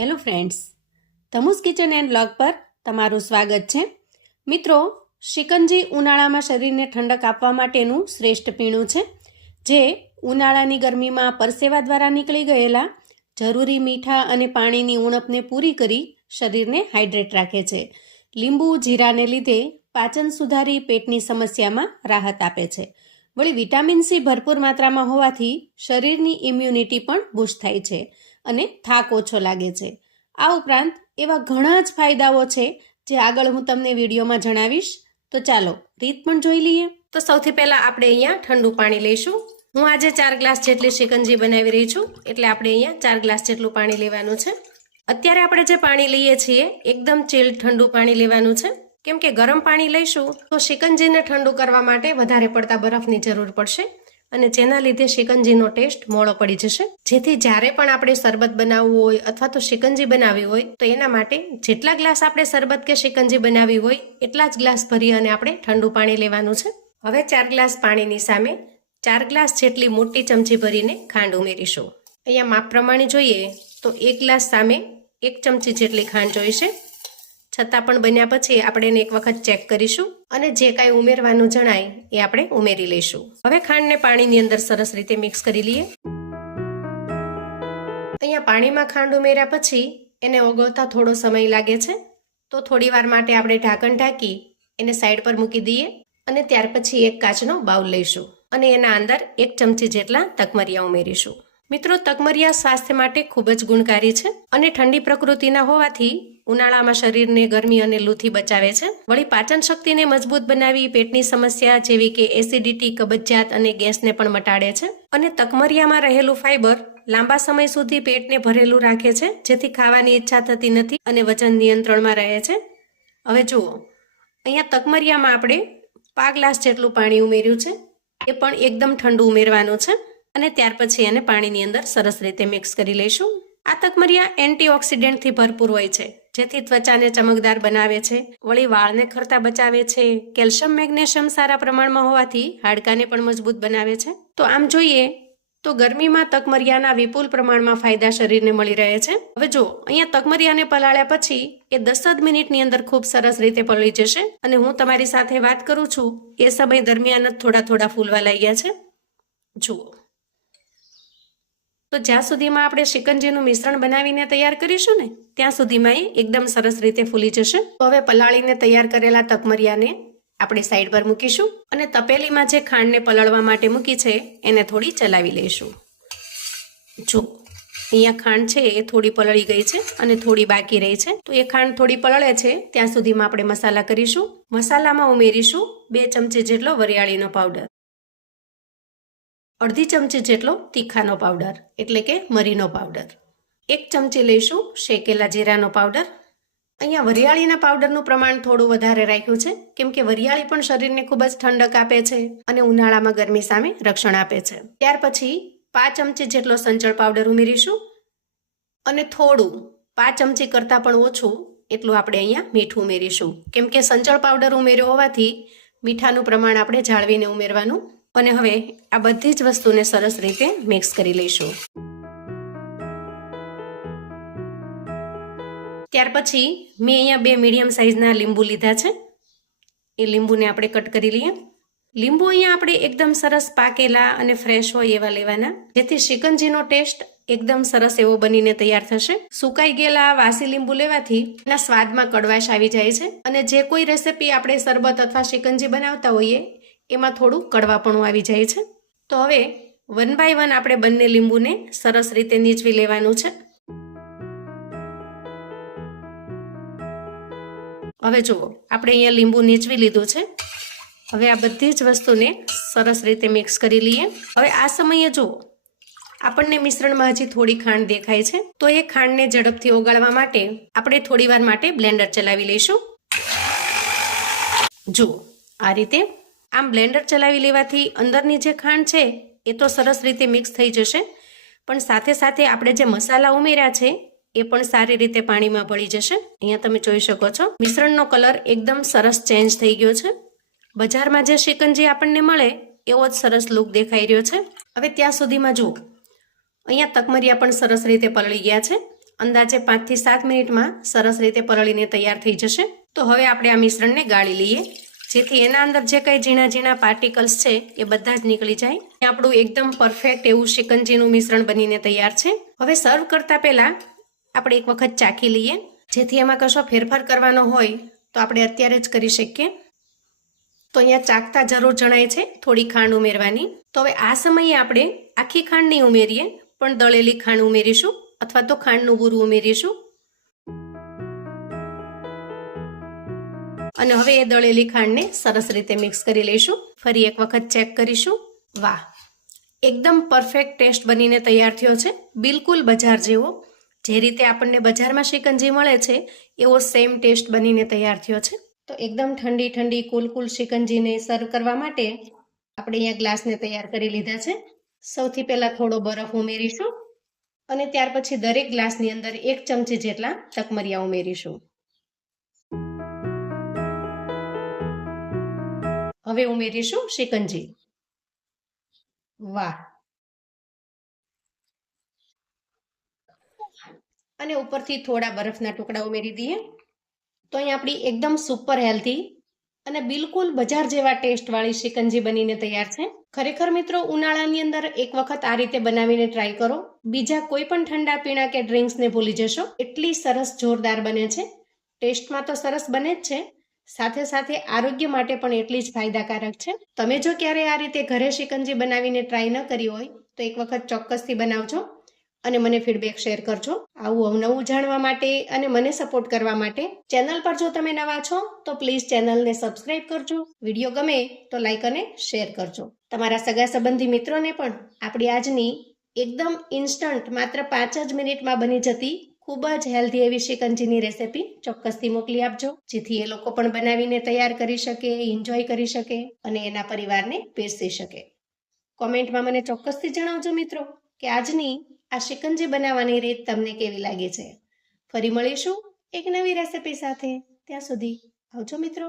Hello friends, તમુસ kitchen and blog પર તમારું સ્વાગત છે. મિત્રો, શિકંજી ઉનાળામાં શરીરને ઠંડક આપવા માટેનું શ્રેષ્ઠ પીણું છે, જે ઉનાળાની ગરમીમાં પરસેવા દ્વારા નીકળી ગયેલા જરૂરી મીઠા અને પાણીની ઉણપને પૂરી કરી શરીરને હાઇડ્રેટ રાખે છે. લીંબુ જીરાને લીધે પાચન સુધારી પેટની સમસ્યામાં રાહત આપે છે. વળી વિટામિન સી ભરપૂર માત્રામાં હોવાથી શરીરની ઇમ્યુનિટી પણ બૂસ્ટ થાય છે અને થાક ઓછો લાગે છે. આ ઉપરાંત એવા ઘણા જ ફાયદાઓ છે જે આગળ હું તમને વિડીયોમાં જણાવીશ. તો ચાલો રીત પણ જોઈ લઈએ. તો સૌથી પહેલા આપણે અહીંયા ઠંડુ પાણી લઈશું. હું આજે 4 ગ્લાસ જેટલી શિકંજી બનાવી રહી છું, એટલે આપણે અહીંયા 4 ગ્લાસ જેટલું પાણી લેવાનું છે. અત્યારે આપણે જે પાણી લઈએ છીએ એકદમ ચીલ્ડ ઠંડુ પાણી લેવાનું છે, કેમ કે ગરમ પાણી લઈશું તો શિકંજીને ઠંડુ કરવા માટે વધારે પડતા બરફની જરૂર પડશે અને જેના લીધે શિકંજીનો ટેસ્ટ મોળો પડી જશે. જેથી જ્યારે પણ આપણે શરબત બનાવવું હોય અથવા તો શિકંજી બનાવવી હોય તો એના માટે જેટલા ગ્લાસ આપણે શરબત કે શિકંજી બનાવવી હોય એટલા જ ગ્લાસ ભરી અને આપણે ઠંડુ પાણી લેવાનું છે. હવે 4 ગ્લાસ પાણીની સામે 4 ગ્લાસ જેટલી મોટી ચમચી ભરીને ખાંડ ઉમેરીશું. અહીંયા માપ પ્રમાણે જોઈએ તો 1 ગ્લાસ સામે 1 ચમચી જેટલી ખાંડ જોઈશે. છતાં પણ બન્યા પછી આપણે એને એક વખત ચેક કરીશું અને જે કાંઈ ઉમેરવાનું જણાય એ આપણે ઉમેરી લઈશું. હવે ખાંડને પાણીની અંદર સરસ રીતે મિક્સ કરી લઈએ. અહીંયા પાણીમાં ખાંડ ઉમેર્યા પછી એને ઓગળતા થોડો સમય લાગે છે, તો થોડી વાર માટે આપણે ઢાંકણ ઢાંકી એને સાઈડ પર મૂકી દઈએ અને ત્યાર પછી એક કાચનો બાઉલ લઈશું અને એના અંદર 1 ચમચી જેટલા તકમરિયા ઉમેરીશું. મિત્રો, તકમરિયા સ્વાસ્થ્ય માટે ખૂબ જ ગુણકારી છે અને ઠંડી પ્રકૃતિના હોવાથી ઉનાળામાં શરીરને ગરમી અને લૂથી બચાવે છે. વળી પાચન શક્તિને મજબૂત બનાવી પેટની સમસ્યા જેવી કે એસિડિટી, કબજિયાત અને ગેસને પણ મટાડે છે. અને તકમરિયામાં રહેલું ફાઇબર લાંબા સમય સુધી પેટને ભરેલું રાખે છે, જેથી ખાવાની ઈચ્છા થતી નથી અને વજન નિયંત્રણમાં રહે છે. હવે જુઓ, અહીંયા તકમરિયામાં આપણે 5 ગ્લાસ જેટલું પાણી ઉમેર્યું છે, એ પણ એકદમ ઠંડુ ઉમેરવાનું છે અને ત્યાર પછી એને પાણીની અંદર સરસ રીતે મિક્સ કરી લઈશું. આ તકમરિયા એન્ટીઓક્સિડન્ટથી ભરપૂર હોય છે, જેથી ત્વચાને ચમકદાર બનાવે છે, વળી વાળને ખરતા બચાવે છે. કેલ્શિયમ, મેગ્નેશિયમ સારા પ્રમાણમાં હોવાથી હાડકાને પણ મજબૂત બનાવે છે. તો આમ જોઈએ તો ગરમીમાં તકમરિયાના વિપુલ પ્રમાણમાં ફાયદા શરીરને મળી રહે છે. હવે જો અહીંયા તકમરિયાને પલાળ્યા પછી એ 10 જ મિનિટની અંદર ખૂબ સરસ રીતે પલળી જશે અને હું તમારી સાથે વાત કરું છું એ સમય દરમિયાન જ થોડા ફૂલવા લાગ્યા છે. જુઓ, તો જ્યાં સુધીમાં આપણે શિકંજીનું મિશ્રણ બનાવીને તૈયાર કરીશું ને ત્યાં સુધીમાં એ એકદમ સરસ રીતે ફૂલી જશે. તો હવે પલાળીને તૈયાર કરેલા તકમરિયાને આપણે સાઈડ પર મૂકીશું અને તપેલીમાં જે ખાંડને પલળવા માટે મૂકી છે એને થોડી ચલાવી લઈશું. જો અહીંયા ખાંડ છે એ થોડી પલળી ગઈ છે અને થોડી બાકી રહી છે, તો એ ખાંડ થોડી પલળે છે ત્યાં સુધીમાં આપણે મસાલા કરીશું. મસાલામાં ઉમેરીશું 2 ચમચી જેટલો વરિયાળીનો પાવડર, અડધી ચમચી જેટલો તીખાનો પાવડર એટલે કે મરીનો પાવડર, 1 ચમચી લઈશું શેકેલા જીરાનો પાવડર. અહીંયા વરિયાળીના પાવડરનું પ્રમાણ થોડું વધારે રાખ્યું છે, કેમ કે વરિયાળી પણ શરીરને ખૂબ જ ઠંડક આપે છે અને ઉનાળામાં ગરમી સામે રક્ષણ આપે છે. ત્યાર પછી 5 ચમચી જેટલો સંચળ પાવડર ઉમેરીશું અને થોડું 5 ચમચી કરતાં પણ ઓછું એટલું આપણે અહીંયા મીઠું ઉમેરીશું, કેમ કે સંચળ પાવડર ઉમેર્યો હોવાથી મીઠાનું પ્રમાણ આપણે જાળવીને ઉમેરવાનું. અને હવે આ બધી જ વસ્તુને સરસ રીતે મિક્સ કરી લઈશું. ત્યાર પછી મેં અહીંયા 2 મીડિયમ સાઇઝના લીંબુ લીધા છે, એ લીંબુને આપણે કટ કરી લઈએ. લીંબુ અહીંયા આપણે એકદમ સરસ પાકેલા અને ફ્રેશ હોય એવા લેવાના, જેથી શિકંજીનો ટેસ્ટ એકદમ સરસ એવો બનીને તૈયાર થશે. સુકાઈ ગયેલા વાસી લીંબુ લેવાથી એના સ્વાદમાં કડવાશ આવી જાય છે અને જે કોઈ રેસીપી આપણે શરબત અથવા શિકંજી બનાવતા હોઈએ એમાં થોડું કડવાપણું આવી જાય છે. તો હવે 1 બાય 1 આપણે બંને લીંબુને સરસ રીતે નીચવી લેવાનું છે. હવે જુઓ, આપણે અહીંયા લીંબુ નીચવી લીધું છે. હવે આ બધી જ વસ્તુને સરસ રીતે મિક્સ કરી લઈએ. હવે આ સમયે જુઓ, આપણને મિશ્રણમાં હજી થોડી ખાંડ દેખાય છે, તો એ ખાંડને ઝડપથી ઓગાળવા માટે આપણે થોડી વાર માટે બ્લેન્ડર ચલાવી લઈશું. જુઓ, આ રીતે આમ બ્લેન્ડર ચલાવી લેવાથી અંદરની જે ખાંડ છે એ તો સરસ રીતે મિક્સ થઈ જશે, પણ સાથે સાથે આપણે જે મસાલા ઉમેર્યા છે એ પણ સારી રીતે પાણીમાં ભળી જશે. અહીંયા તમે જોઈ શકો છો મિશ્રણનો કલર એકદમ સરસ ચેન્જ થઈ ગયો છે. બજારમાં જે શિકંજી આપણને મળે એવો જ સરસ લુક દેખાઈ રહ્યો છે. હવે ત્યાં સુધીમાં જુઓ, અહીંયા તકમરિયા પણ સરસ રીતે પલળી ગયા છે અંદાજે 5 થી 7 મિનિટમાં સરસ રીતે પરળીને તૈયાર થઈ જશે. તો હવે આપણે આ મિશ્રણને ગાળી લઈએ, જેથી એના અંદર જે કંઈ ઝીણા ઝીણા પાર્ટિકલ્સ છે એ બધા જ નીકળી જાય. આપણું એકદમ પરફેક્ટ એવું શિકંજીનું મિશ્રણ બનીને તૈયાર છે. હવે સર્વ કરતા પહેલા આપણે એક વખત ચાખી લઈએ, જેથી એમાં કશો ફેરફાર કરવાનો હોય તો આપણે અત્યારે જ કરી શકીએ. તો અહીંયા ચાખતા જરૂર જણાય છે થોડી ખાંડ ઉમેરવાની. તો હવે આ સમયે આપણે આખી ખાંડ નહીં ઉમેરીએ, પણ દળેલી ખાંડ ઉમેરીશું અથવા તો ખાંડનું બૂરું ઉમેરીશું. અને હવે એ દળેલી ખાંડને સરસ રીતે મિક્સ કરી લઈશું. ફરી એક વખત ચેક કરીશું. વાહ, એકદમ પરફેક્ટ ટેસ્ટ બનીને તૈયાર થયો છે, બિલકુલ બજાર જેવો. જે રીતે આપણને બજારમાં શિકંજી મળે છે એવો સેમ ટેસ્ટ બનીને તૈયાર થયો છે. તો એકદમ ઠંડી ઠંડી કુલ શિકંજીને સર્વ કરવા માટે આપણે અહીંયા ગ્લાસને તૈયાર કરી લીધા છે. સૌથી પહેલા થોડો બરફ ઉમેરીશું અને ત્યાર પછી દરેક ગ્લાસની અંદર 1 ચમચી જેટલા તકમરિયા ઉમેરીશું. હવે ઉમેરીશું શિકંજી. વાહ, અને ઉપરથી થોડા બરફના ટુકડા ઉમેરી દઈએ. તો અહીં આપણી એકદમ સુપર હેલ્ધી અને બિલકુલ બજાર જેવા ટેસ્ટવાળી શિકંજી બનીને તૈયાર છે. ખરેખર મિત્રો, ઉનાળાની અંદર એક વખત આ રીતે બનાવીને ટ્રાય કરો. બીજા કોઈ પણ ઠંડા પીણા કે ડ્રિંક્સને ભૂલી જશો. એટલી સરસ જોરદાર બને છે. ટેસ્ટમાં તો સરસ બને જ છે, સાથે સાથે આરોગ્ય માટે પણ એટલી જ ફાયદાકારક છે. તમે જો ક્યારે આ રીતે ઘરે શિકંજી બનાવીને ટ્રાય ન કરી હોય તો એક વખત ચોક્કસથી બનાવજો અને મને ફીડબેક શેર કરજો. આવું અવનવું જાણવા માટે અને મને સપોર્ટ કરવા માટે ચેનલ પર જો તમે નવા છો તો પ્લીઝ ચેનલને સબસ્ક્રાઇબ કરજો. વિડીયો ગમે તો લાઈક અને શેર કરજો. તમારા સગા સંબંધી મિત્રોને પણ આપણી આજની એકદમ ઇન્સ્ટન્ટ માત્ર 5 જ મિનિટમાં બની જતી ખૂબ જ હેલ્ધી એવી શિકંજીની રેસિપી ચોક્કસથી મોકલી આપજો, જેથી એ લોકો પણ બનાવીને તૈયાર કરી શકે, એન્જોય કરી શકે અને એના પરિવારને પીરસી શકે. કોમેન્ટમાં મને ચોક્કસથી જણાવજો મિત્રો કે આજની આ શિકંજી બનાવવાની રીત તમને કેવી લાગી છે. ફરી મળીશું એક નવી રેસિપી સાથે. ત્યાં સુધી આવજો મિત્રો.